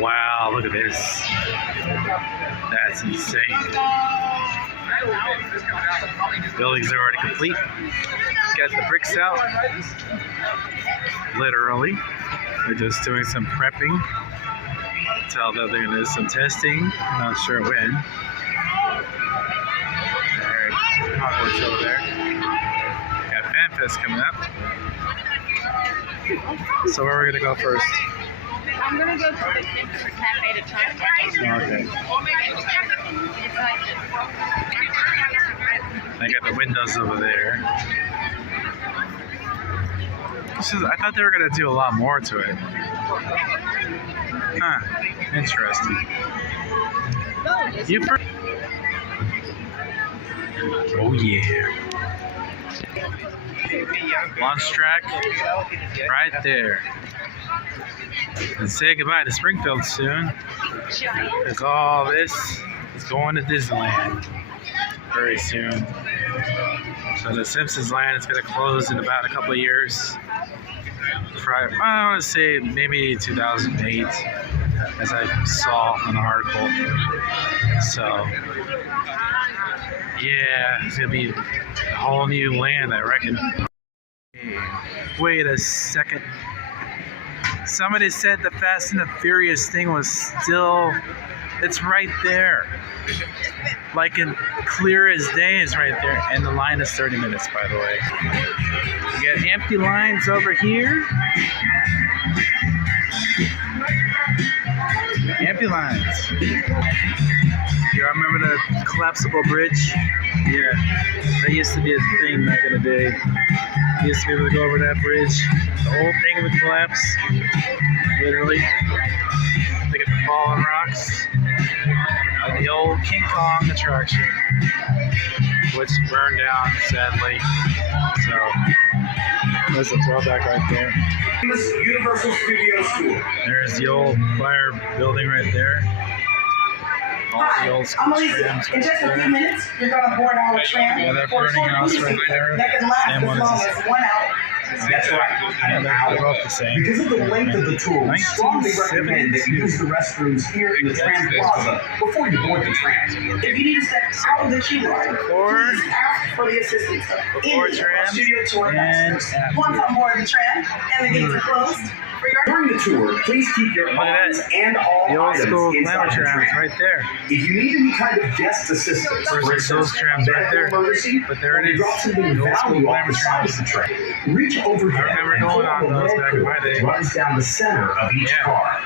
Wow, look at this. That's insane. Buildings are already complete. Got the bricks out. Literally. They're just doing some prepping. Tell that they're gonna do some testing. Not sure when. Hogwarts over there. Got FanFest coming up. So where are we gonna go first? I'm gonna go to the cafe to try to Okay. I got the windows over there. I thought they were gonna do a lot more to it. Huh. Interesting. Oh yeah. Launch track right there. And say goodbye to Springfield soon, because all this is going to Disneyland very soon. So the Simpsons land is going to close in about a couple of years. I want to say maybe 2008, as I saw in an article. So yeah, it's going to be a whole new land, I reckon. Wait a second. Somebody said the Fast and the Furious thing was still, it's right there. Like in clear as day is right there. And the line is 30 minutes, by the way. You got empty lines over here. Empty lines. You remember the collapsible bridge? Yeah. That used to be a thing back in the day. You used to be able to go over that bridge. The whole thing would collapse. Literally. Look at the fallen rocks. Like the old King Kong attraction, which burned down, sadly. So, there's a throwback right there. Universal Studios Tour. There's the old fire building right there. All the old school trams in just a few minutes, you're going to board our tram. Yeah, that burning house right there. That can last as long as 1 hour. That's right. Yeah, they're both the same. Because of the length of the tour, we strongly recommend that you use the restrooms here in the tram plaza before you board the tram. If you need to step out of the queue line, please ask for the assistance of any of our studio tour masters. Once on board the tram and the gates are closed, during the tour, please keep your arms and all the old items school glamour inside the trams tram. right there. If you need any kind of guest assistance, for Versus those trams right there. But there it is. Drop something The old school valuable off glamour the side of trams. the tram. Reach overhead. I remember going on those back in my day. Runs down the center of each car.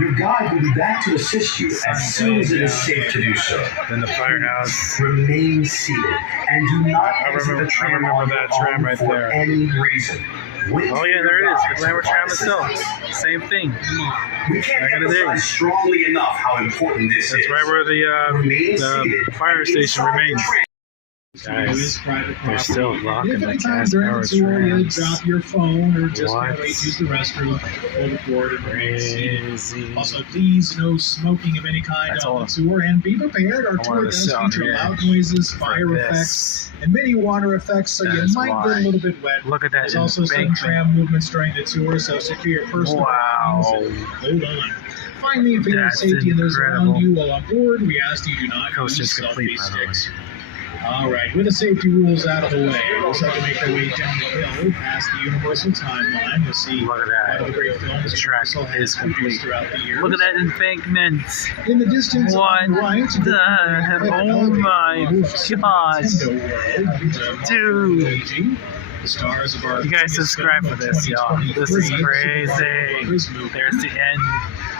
Your guide will be back to assist you as soon as it is safe to do so. Then the firehouse. Remain seated and do not exit the tram on that your tram own right for there. any reason. Oh yeah, there it is. The glamour tram itself. Same thing. We can't emphasize strongly enough how important this is. That's right where the fire station remains. Guys, they're still locking the gas power trams. Drop your phone or just What? use the restroom. Overboard and Crazy. Also, please, no smoking of any kind on the tour, and be prepared. Our tour does feature loud noises, fire effects, and many water effects, so you might get a little bit wet. Look at that. There's also some tram movements during the tour, so secure your personal belongings and hold on. Finally, for your safety and those around you while on board, we ask that you do not use selfie sticks. All right, with the safety rules out of the way, we'll start to make our way down the hill past the Universal timeline. You'll see Look at that. all the great films The track is complete. throughout the years. Look at that embankment. In the distance, What on the right, the heck? Oh my gosh. Dude. The stars of our You guys subscribe for this, y'all. This is crazy. There's the end.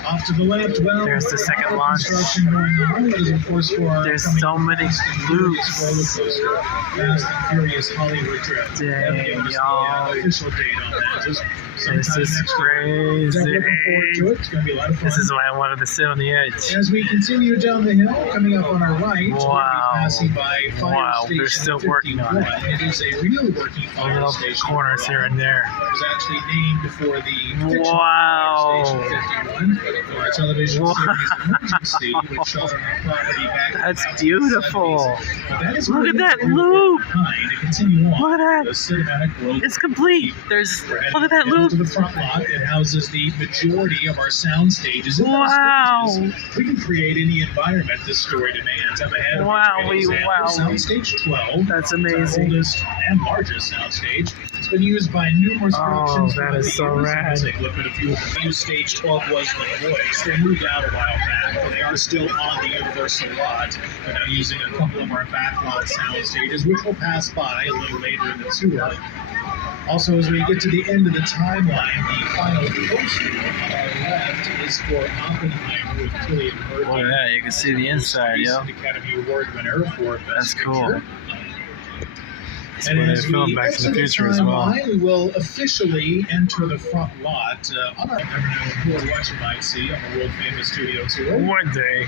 Off to the left, well, There's the second launch. construction going on. That is, of course, for our There's upcoming so many Fast and loops. Furious roller coaster, Fast and Furious Hollywood trip. Dang, Haven't given us the, y'all. official date on that. Just This sometime is next year. crazy. Looking forward to it. It's going to be a lot of fun. This is why I wanted to sit on the edge. As we continue down the hill, coming up on our right, Wow. we'll be passing by Fire Wow, Station they're still 51. working on it. It is a real working fire Little station. corners here and there. It was actually named for the fictional Wow. Fire Station 51. But of course, television Whoa. series Emergency, which shot on our property back in That's the 1970s. beautiful. But that is Look where at we that were loop. behind to continue on Look at the that. cinematic world. It's complete. There's, We're heading look at that into loop. the front lot. It houses the majority of our sound stages. In those Wow. stages, we can create any environment this story demands. Up ahead, we're Wow, creating example, wow. Soundstage 12. That's It's our amazing. oldest and largest soundstage. It's been used by numerous productions. that throughout is the so years. rad. Let's take a look at a few of them. New Stage 12 was The Voice. They moved out a while back, but they are still on the Universal lot. They're now using a couple of our backlot sound stages, which will pass by a little later in the tour. Also, as we get to the end of the timeline, the final poster on our left is for Oppenheimer with Cillian Murphy. Look at that. You can see the inside, yo. Recent Academy Award winner for Best That's cool. Picture. That's And where they as we filmed Back to the exit Future as well. timeline, we will officially enter the front lot on our never know what you might see on the world famous studio tour. One day,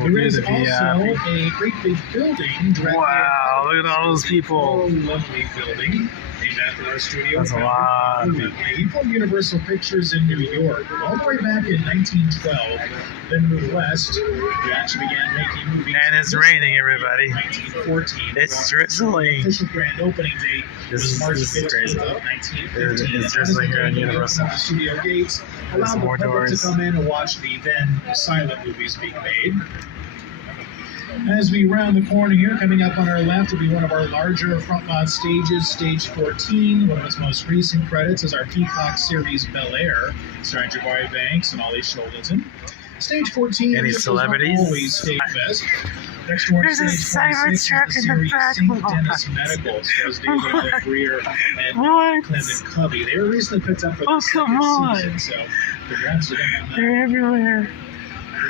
we'll There do is the also VIP. a great big building directly Wow, look at all those Oh, people. lovely building. Named after our studio. That's a lot of people. He from Universal Pictures in New York. All the way back in 1912, then moved west. We actually began making movies. And it's raining, everybody. 1914. It's drizzling. Official grand opening date This was is- March this is 15th crazy. of 1915. It's drizzling here in As the Universal. opened the studio gates, There's allowed the more public doors. to come in and watch the then silent movies being made. As we round the corner here, coming up on our left will be one of our larger front lot stages, Stage 14. One of its most recent credits is our Peacock series Bel Air, starring Jabari Banks and Ollie Sholdington. Stage 14 Any is celebrities? always Stage Fest. Next to our There's a Stage 26 is Cybertruck the in the series back. St. Dennis Medical, stars David What? Greer and What? Clement Covey. They were recently picked up for the Oh, come on. second season, so congrats to them on that. They're everywhere.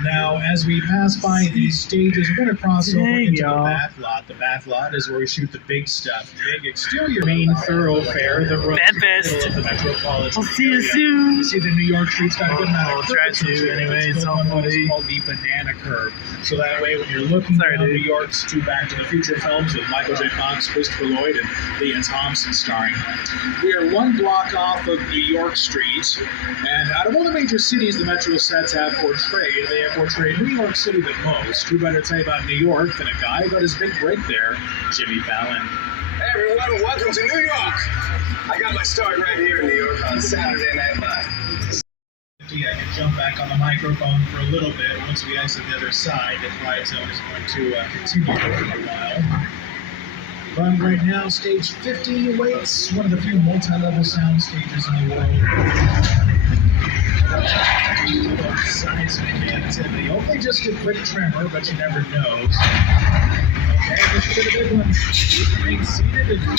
Now, as we pass by these stages, we're going to cross over Dang, into the y'all. bath lot. The bath lot is where we shoot the big stuff. Big exterior main thoroughfare that runs in the Memphis. middle of the metropolitan We'll see you area. soon. You see the New York streets got a good amount Oh, of try curves to, it. anyways, It's built on what is hopefully. called the banana curve. So that way, when you're looking Sorry, down dude. New York's two Back to the Future films with Michael J. Fox, Christopher Lloyd, and Leah Thompson starring, we are one block off of New York Street, and out of all the major cities the Metro sets have portrayed, they have portrayed New York City the most. Who better tell you about New York than a guy who got his big break there, Jimmy Fallon. Hey everyone, welcome to New York. I got my start right here in New York on Saturday Night Live. I can jump back on the microphone for a little bit. Once we exit the other side, the quiet zone is going to continue for a while. But right now, stage 50 awaits one of the few multi-level sound stages in the world. Seismic activity. Hopefully just a quick tremor, but you never know. Okay, this is a big one. Remain seated and